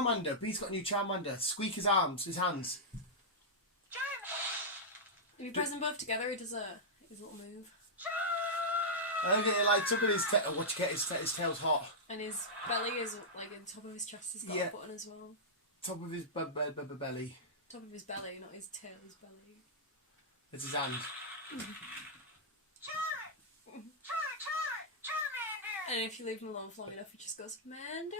Charmander. Bee's got a new Charmander. Squeak his arms, his hands. If you press them both together, he does his little move. And then it lights up in his tail. Watch, get his tail's hot. And his belly is like on top of his chest. He's got a button as well. Top of his belly. Top of his belly, not his tail. His belly. It's his hand. And if you leave him alone for long enough, he just goes, Mander.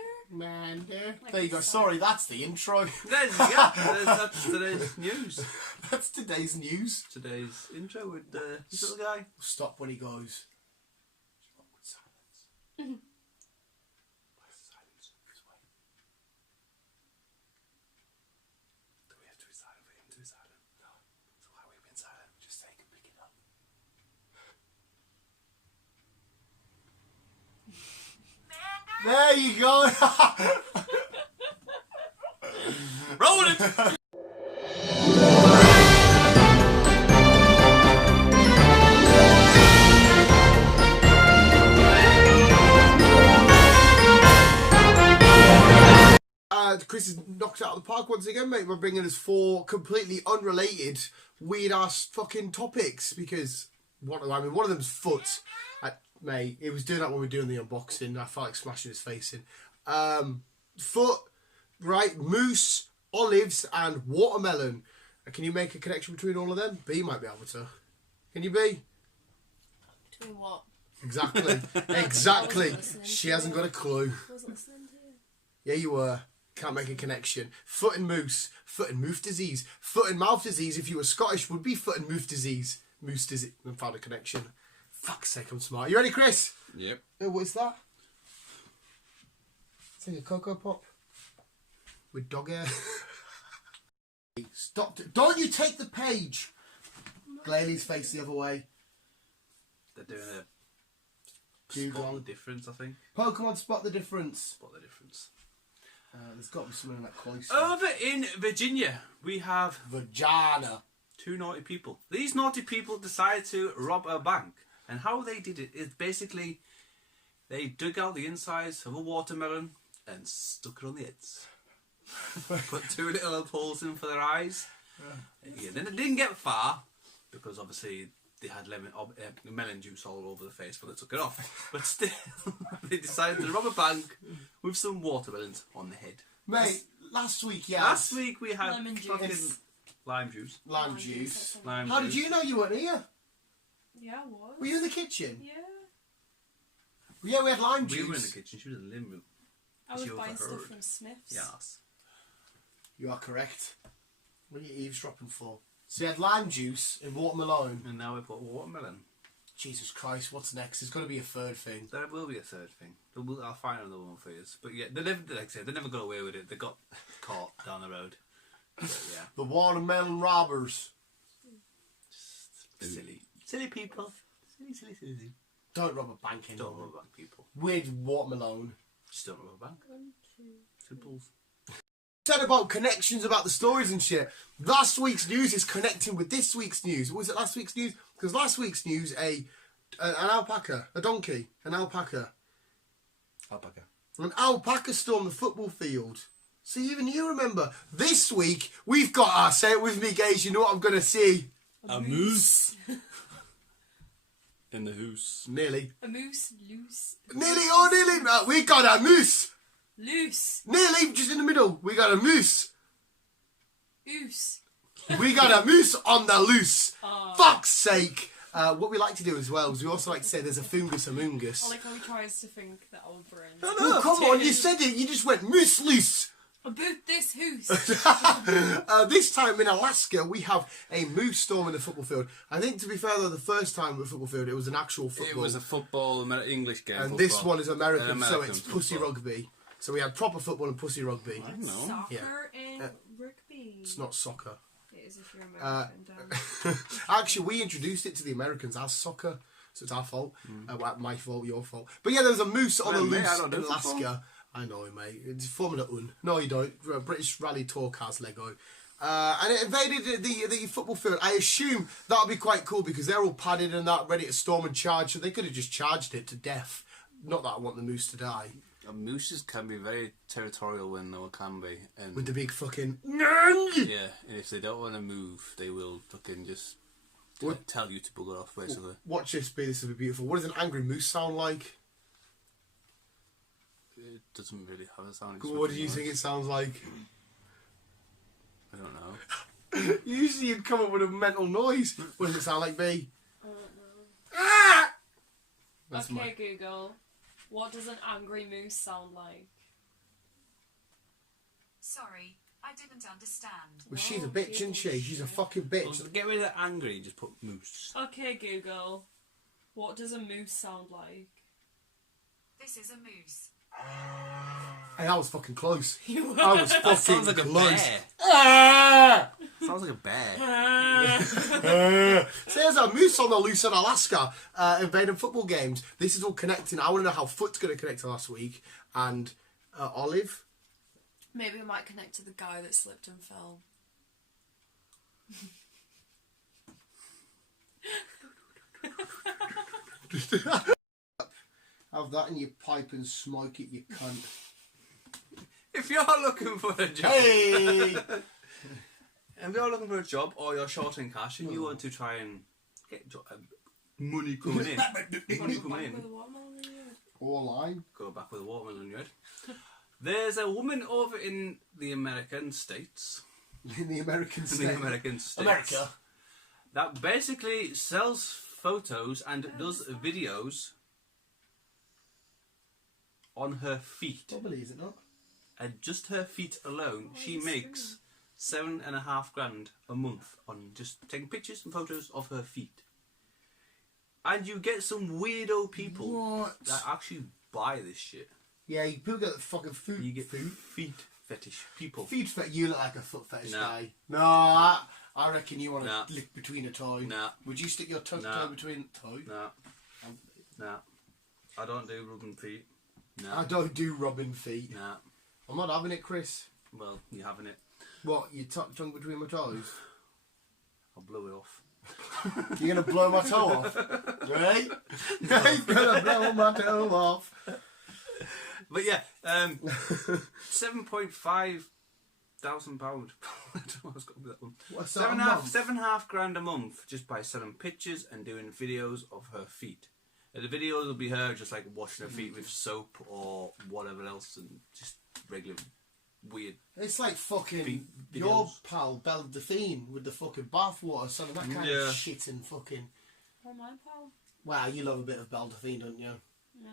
Like there you go. Sorry, that's the intro. That's today's news. That's today's news. Today's intro with this little guy. Stop when he goes. Silence. Where's the silence? This way. Do we have to be silent for him to be silent? No. So why are we being silent? Just say and pick it up. There you go. Roll it. Chris has knocked it out of the park once again, mate. We're bringing us 4 completely unrelated, weird-ass fucking topics because one of them's foot. Mate, he was doing that when we were doing the unboxing. I felt like smashing his face in. Foot, right? Moose, olives, and watermelon. Can you make a connection between all of them? B might be able to. Can you, B? Between what? Exactly. Exactly. She hasn't got a clue. I wasn't listening to you. Yeah, you were. Can't make a connection. Foot and moose. Foot and mouth disease. Foot and mouth disease, if you were Scottish, would be foot and mouth disease. Moose disease. I found a connection. Fuck's sake, I'm smart. You ready, Chris? Yep. What is that? It's like a Cocoa Pop. With dog hair. Stop. Don't you take the page. Glayley's face the other way. They're doing a Google. spot the difference, I think. Pokemon spot the difference. Spot the difference. There's got to be something like close. Over in Virginia, we have Vagina. 2 naughty people. These naughty people decided to rob a bank. And how they did it is basically they dug out the insides of a watermelon and stuck it on the ends. Put 2 little holes in for their eyes. Yeah, then it didn't get far because obviously they had melon juice all over the face when they took it off. But still, they decided to rob a bank with some watermelons on the head. Mate, last week, yeah. Last week we had Lemon juice. fucking lime juice. Lime juice. Lime How juice. did you know you weren't here? Yeah, I was. Were you in the kitchen? Yeah. Yeah, we had lime juice. We were in the kitchen. She was in the living room. I was She buying overheard. stuff from Smith's. Yes. You are correct. What are you eavesdropping for? So you had lime juice and watermelon. And now we've got watermelon. Jesus Christ, what's next? There's got to be a third thing. There will be a third thing. I'll find another one for you. But yeah, they never, like I said, they never got away with it. They got caught down the road. But yeah. The watermelon robbers. Silly people. Silly. Don't rob a bank anymore. Don't rob bank people. With watermelon. Just don't rob a bank. 1, 2. Simples. Said about connections about the stories and shit. Last week's news is connecting with this week's news. What was it last week's news? Because last week's news, an alpaca, a donkey, an alpaca. Alpaca. An alpaca stormed the football field. See, even you remember. This week, we've got, say it with me, Guyz, you know what I'm going to see? A moose. In the hoose. Nearly. A moose loose. Nearly. We got a moose. Loose. Nearly, just in the middle. We got a moose. Oose. We got a moose on the loose. Oh. Fuck's sake. What we like to do as well is we also like to say there's a fungus among us. I like how he tries to think that old brain. Oh, come on, you said it. You just went moose loose. About this hoose. This time in Alaska, we have a moose storming the football field. I think, to be fair, though, the first time with the football field, it was an actual football. It was a football, English game. And football. this one is American, so American it's pussy football. rugby. So we had proper football and pussy rugby. I don't know. Soccer and rugby. It's not soccer. It is if you're American. Damn. Actually, we introduced it to the Americans as soccer, so it's our fault. My fault, your fault. But yeah, there was a moose on a Mate, loose I don't in know Alaska. football. I know, mate. It's Formula 1. No, you don't. British Rally Tour cars Lego. And it invaded the football field. I assume that would be quite cool because they're all padded and that, ready to storm and charge, so they could have just charged it to death. Not that I want the moose to die. Mooses can be very territorial when they can be. And With the big fucking... yeah, and if they don't want to move, they will fucking just tell you to bugger off, basically. Watch this be, this will be beautiful. What does an angry moose sound like? It doesn't really have a sound. What do you think it sounds like? I don't know. Usually you'd come up with a mental noise. What does it sound like, B? I don't know. Ah! That's Okay, Google. What does an angry moose sound like? Sorry, I didn't understand. Well, she's a bitch, isn't she? She's a fucking bitch. Well, to get rid of angry, just put moose. Okay, Google. What does a moose sound like? This is a moose. Hey, I was fucking close. You I was fucking Sounds like a close. bear. Ah! Sounds like a bear. So there's a moose on the loose in Alaska invading football games. This is all connecting. I want to know how Foot's going to connect to last week. And Olive. Maybe it might connect to the guy that slipped and fell. Have that in your pipe and smoke it, you cunt. If you're looking for a job, Hey! if you're looking for a job or you're short in cash and you want to try and get money coming in, money coming in, All line. go back with a watermelon in your head. There's a woman over in the American States. In the American In state. the American States. America. That basically sells photos and does videos on her feet. Probably, is it not? And just her feet alone, she makes $7,500 a month on just taking pictures and photos of her feet. And you get some weirdo people What? that actually buy this shit. Yeah, people get the fucking food. You get food. feet fetish people. Feet fetish. You look like a foot fetish Nah. guy. No, I reckon you want to Nah. lick between a toe. Nah. Would you stick your toe Nah. between toe? Nah. Nah. I don't do rubbing feet. I Nah. don't do rubbing feet. Nah. I'm not having it, Chris. Well, you're having it. What? You tongue between my toes? I'll blow it off. You're gonna blow my toe off, right? You're gonna blow my toe off. But yeah, £7,500. I don't know what's got to be that one. What's that a month? £7,500 a month just by selling pictures and doing videos of her feet. And the videos will be her just like washing her feet with soap or whatever else, and just regular weird. It's like fucking Feet your videos. pal Belle Delphine with the fucking bathwater selling that kind Yeah. of shit and fucking. Oh, my pal? Wow, you love a bit of Belle Delphine, don't you? No.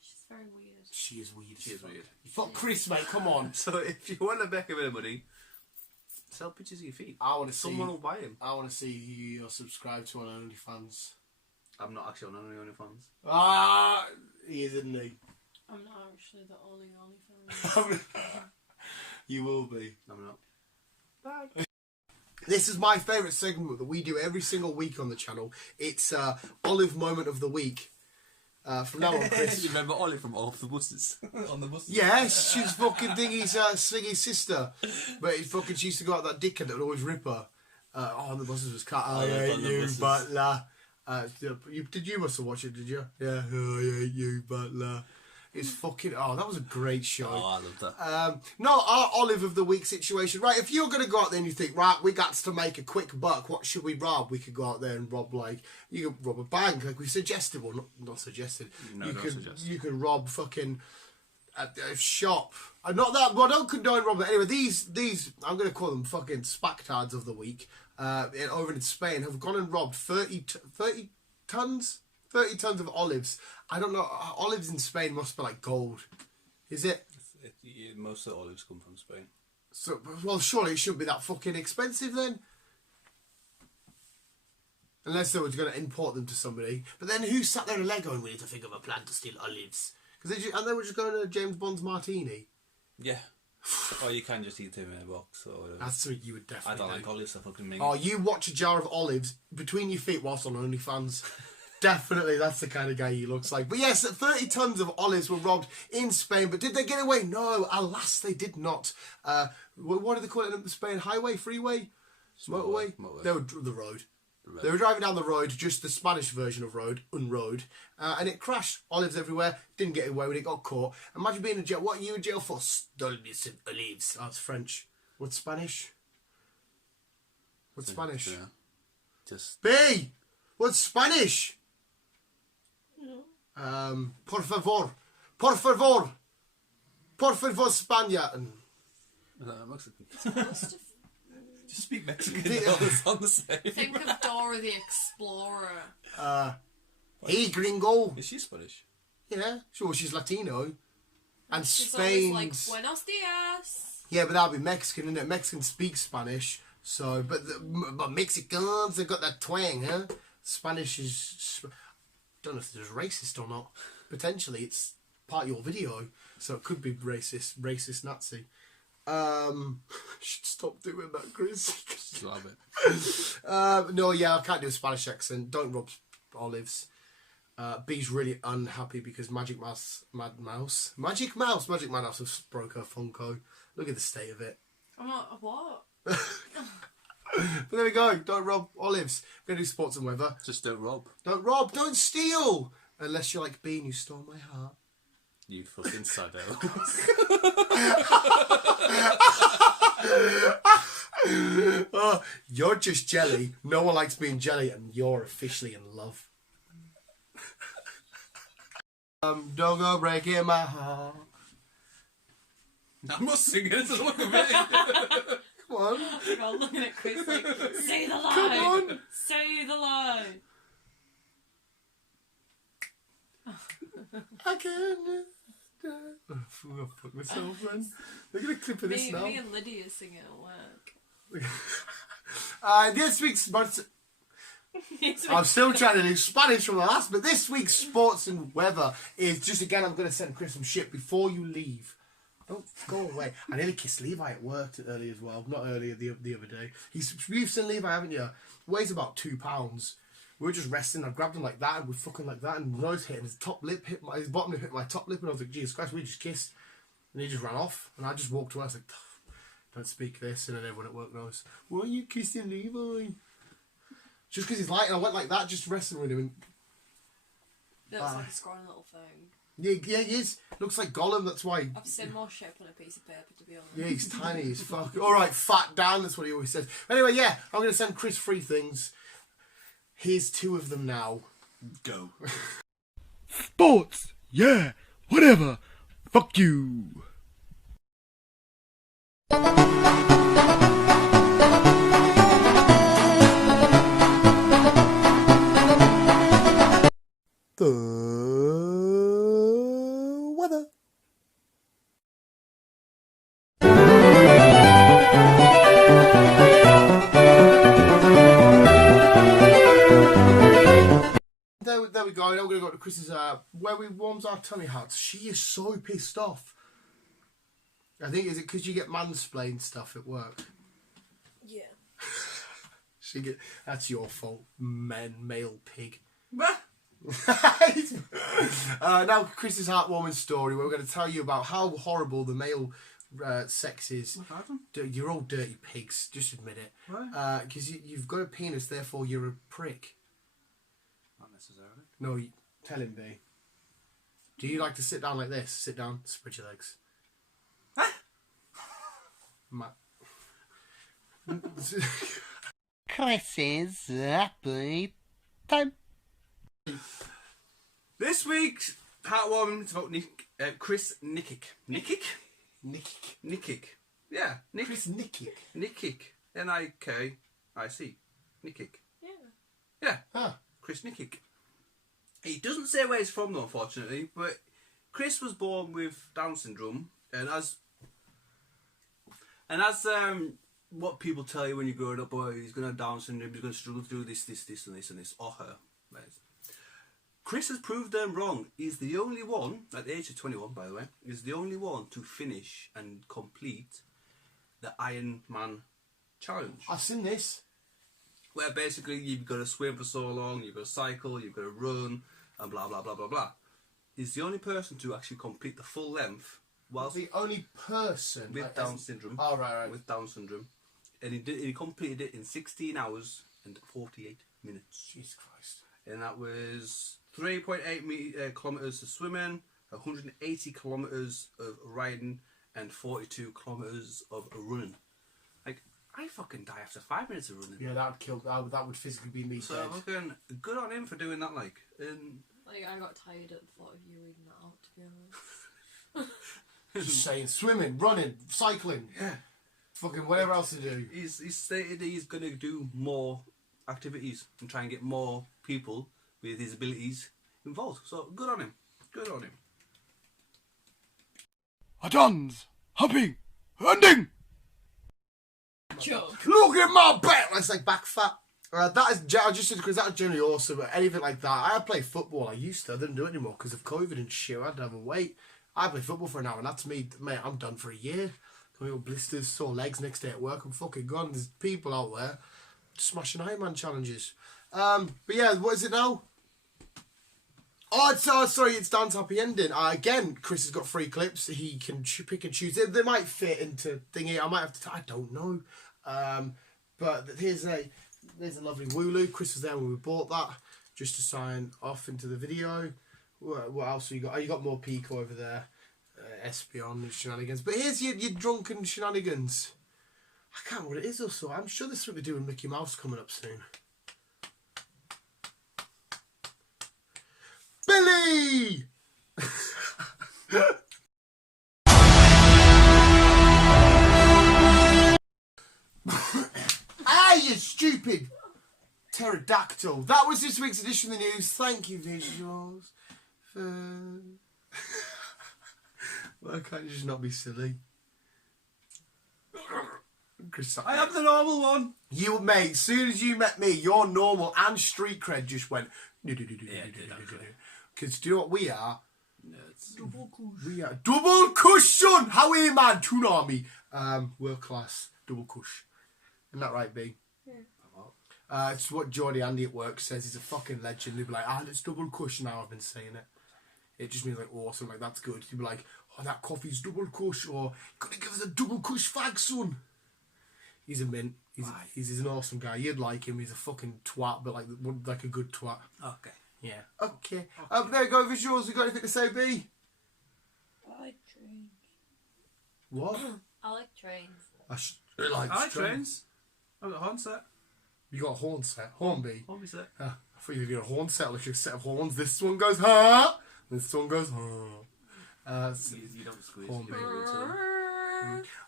She's very weird. She is weird. She is weird. Fuck Chris, mate. Come on. So if you want to make a bit of money, sell pictures of your feet. I want to see. Someone will buy them. I want to see who you're subscribed to on OnlyFans. I'm not actually on any OnlyFans. Ah, he is, isn't he? I'm not actually the only OnlyFans. You will be. I'm not. Bye. This is my favourite segment that we do every single week on the channel. It's Olive Moment of the Week. From now on, Chris. You remember Ollie from All of the Buses? On the buses? Yes, she's fucking Dingy's Swiggy's sister. But she used to go out that dickhead that would always rip her. On the buses was cut. I hate on the you, buses. butler. You must have watched it, did you? Yeah. Oh, I hate you, butler. It's fucking... Oh, that was a great show. Oh, I love that. No, our Olive of the Week situation. Right, if you're going to go out there and you think, right, we got to make a quick buck, what should we rob? We could go out there and rob, like, you could rob a bank, like we suggested. Well, not suggested. No, you not could, suggested. You could rob fucking a shop. Not that, well, I don't condone robbing. Anyway, these, I'm going to call them fucking spactards of the week, over in Spain, have gone and robbed 30 tons of olives. I don't know, olives in Spain must be like gold. Is it? Most of the olives come from Spain. So, well, surely it shouldn't be that fucking expensive then. Unless they were going to import them to somebody. But then who sat there in a leg going, we need to think of a plan to steal olives? And they were just going to James Bond's martini. Yeah. Or you can just eat them in a box or whatever. That's something you would I definitely don't do. like olives, I fucking make. Oh, you watch a jar of olives between your feet whilst on OnlyFans. Definitely, that's the kind of guy he looks like. But yes, 30 tons of olives were robbed in Spain. But did they get away? No, alas, they did not. What do they call it in Spain? Highway? Freeway? Motorway? Motorway. They were the road. They were driving down the road, just the Spanish version of road, unroad, and it crashed. Olives everywhere. Didn't get away with it. Got caught. Imagine being in jail. What are you in jail for? Stole me some olives. That's French. What's Spanish? What's Spanish? Yeah. Just B. What's Spanish? Por favor. Por favor. Por favor, España. is that Mexican? Just speak Mexican. It's on the same. Think of Dora the Explorer. Hey, gringo. Is she Spanish? Yeah, sure, she's Latino. And She's always like, Spain's... Buenos dias. Yeah, but that'll be Mexican, isn't it? Mexicans speak Spanish, so... But Mexicans, they've got that twang, huh? Spanish is... don't know if it's racist or not. Potentially, it's part of your video, so it could be racist Nazi. Should stop doing that, Chris. Love it. No, yeah, I can't do a Spanish accent. Don't rub olives. B's really unhappy because Magic Mouse has broke her Funko. Look at the state of it. I'm not, what? But there we go. Don't rob olives. We're going to do sports and weather. Just don't rob. Don't rob. Don't steal. Unless you're like B and you stole my heart. You fucking sado. Oh, you're just jelly. No one likes being jelly, and you're officially in love. Don't go breaking my heart. I must sing it. It's a look of it. Come on. I'm looking at Chris like, say the line. Come on. Say the line. I can't. Oh, fuck myself, man. Look at a clip of this now. Me and Lydia singing at work. This week's sports. I'm still trying to do Spanish from the last, but this week's sports and weather is just again. I'm going to send Chris some shit before you leave. Don't go away. I nearly kissed Levi at work early as well. Not earlier, the other day. You've seen Levi, haven't you? Weighs about 2 pounds. We were just resting. I grabbed him like that, and we fucking like that, and nose hit, and his top lip hit his bottom lip hit my top lip, and I was like, Jesus Christ, we just kissed, and he just ran off, and I just walked away. I was like, don't speak this, and then everyone at work knows. Why are you kissing Levi? Just because he's light, and I went like that, just wrestling with him. And Looks like a scrawny little thing. yeah, he is. Looks like Gollum. That's why. I've seen more shape on a piece of paper, to be honest. Yeah, he's tiny as fuck. All right, fat Dan. That's what he always says. Anyway, yeah, I'm gonna send Chris 3 things. Here's 2 of them now. Go. Sports, yeah, whatever. Fuck you. The weather. There we go. Now we're going to go to Chris's, where we warms our tummy huts. She is so pissed off. I think, is it because you get mansplained stuff at work? Yeah. That's your fault, male pig. Bah. Now, Chris's heartwarming story, where we're going to tell you about how horrible the male sex is. What happened? You're all dirty pigs, just admit it. Why? Because you've got a penis, therefore you're a prick. Not necessarily. No, tell him, B. Do you like to sit down like this? Sit down, spread your legs. Chris's happy time. This week's heartwarming is about Chris Nickick. Nickick? Nickick. Yeah, Nick. Chris Nickick. Nickick. N-I-K-I-C. Nickick. Yeah. Yeah. Huh. Chris Nickick. He doesn't say where he's from, though, unfortunately, but Chris was born with Down syndrome, and as what people tell you when you're growing up, boy, he's going to have Down syndrome, he's going to struggle to do this, and this, or her. Right. Chris has proved them wrong. He's the only one, at the age of 21, by the way, is the only one to finish and complete the Iron Man challenge. I've seen this. Where basically you've got to swim for so long, you've got to cycle, you've got to run, and blah, blah, blah, blah, blah. He's the only person to actually complete the full length whilst The only person with like, Down as- syndrome. Oh, right. With Down syndrome. And he completed it in 16 hours and 48 minutes. Jesus Christ. And that was 3.8 kilometres of swimming, 180 kilometres of riding, and 42 kilometres of running. Like, I fucking die after 5 minutes of running. Yeah, that would kill. That would physically be me So dead. fucking good on him for doing that. Like, and Like, I got tired at the thought of you reading that out, to be honest. Just saying, swimming, running, cycling, yeah, fucking whatever else to do. he's stated he's gonna do more activities and try and get more people with his abilities involved. So good on him. Good on him. Adons, hopping, hunting. Joe. Look at my back. That's like back fat. That is just because that's generally awesome. But anything like that, I play football. I used to. I didn't do it anymore because of COVID and shit. I had to have a weight. I play football for an hour, and that's me, mate. I'm done for a year. Coming up blisters, sore legs next day at work. I'm fucking gone. There's people out there smashing Ironman challenges. But yeah, what is it now? Oh, sorry, it's Dan's happy ending. Again, Chris has got 3 clips. He can pick and choose. They might fit into thingy. I might have to. I don't know. But here's a lovely Wooloo. Chris was there when we bought that, just to sign off into the video. What else have you got? Oh, you got more Pico over there. Espion and shenanigans. But here's your drunken shenanigans. I can't remember what it is also. I'm sure there's something to do with Mickey Mouse coming up soon. Billy! Ah, you stupid pterodactyl. That was this week's edition of the news. Thank you, visuals. Why can't you just not be silly? I have the normal one. You, mate, as soon as you met me, your normal and street cred just went. Because do you know what we are? Double kush. We are double kush, son. How are you, man? Tsunami. World class double kush. Isn't that right, B? Yeah. It's what Geordie Andy at work says. He's a fucking legend. He'll be like, let's double kush now. I've been saying it. It just means like awesome. Like that's good. He'll be like, that coffee's double kush, or gonna give us a double kush fag, son. He's a mint. He's an awesome guy. You'd like him. He's a fucking twat, but like a good twat. Okay. Yeah. Okay. There you go, visuals. You got anything to say, B? I like trains. What? I like trains. I like trains. I've got a horn set. You got a horn set? Horn B? Horn set. I thought you had a horn set, like a set of horns. This one goes, huh? This one goes, huh? You don't squeeze. Horn B.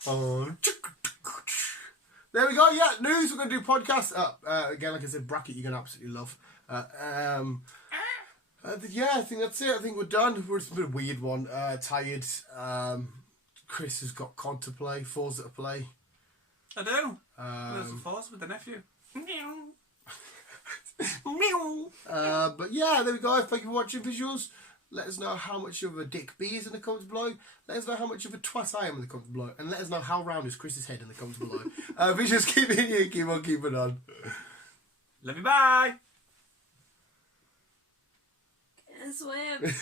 You There we go. Yeah, news. We're going to do podcasts. Again, like I said, bracket you're going to absolutely love. Yeah, I think that's it. I think we're done. It's been a weird one. Tired. Chris has got COD to play, Forza to play. I do. There's a Forza with the nephew. But yeah, there we go. Thank you for watching, visuals. Let us know how much of a dick B is in the comments below. Let us know how much of a twat I am in the comments below. And let us know how round is Chris's head in the comments below. Visuals, keep it here. Keep on keeping on. Love you, bye. Can't swim.